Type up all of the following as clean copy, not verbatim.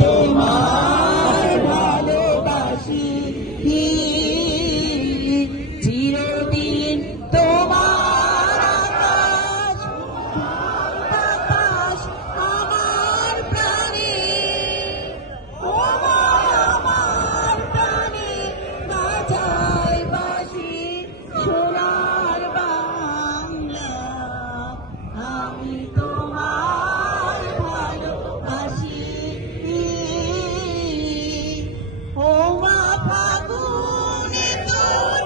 তোমায় ভালোবাসি চিরদিন তোমার আকাশ বাতাস আমার প্রাণে আমার প্রাণে বাজায় বাঁশি সোনার বাংলা আমি তোমায় ভালোবাসি ও মা ফাগুনে তোর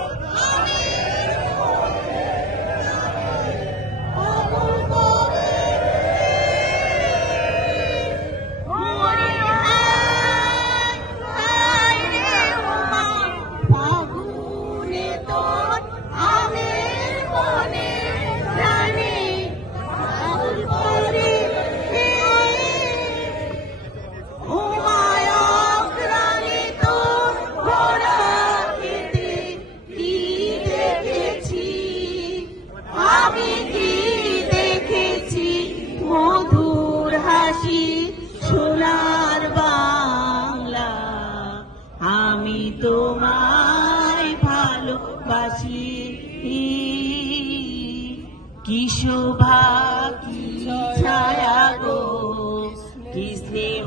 ফাগুনে তোর আমের বনে প্রাণে আগুন করে ও মায়ক রানী তোর ঘোড়া খেতে কি দেখেছি আমি কি দেখেছি মধুর হাসি সোনার বাংলা আমি তোমায় ভালোবাসি কি শোভা কি ছায়া গো কি স্নেহ